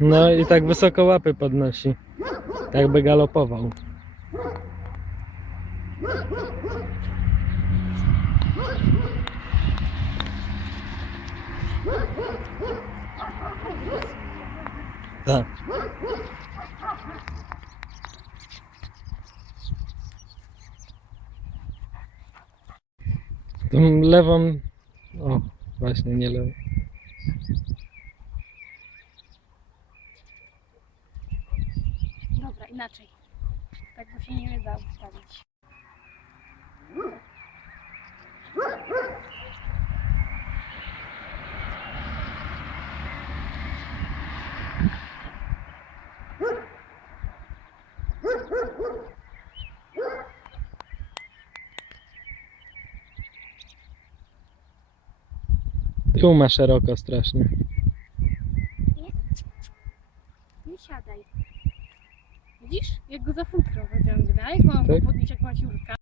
No i tak wysoko łapy podnosi. Jakby galopował. Tak. Tą lewą. O, właśnie nie lewą. Dobra, inaczej. Tak by się nie da ustawić. Tu ma szeroko strasznie. Nie siadaj. Widzisz? Jak go za futro wyciągnę. Jak mam Tak? go podnieść jak maciurka?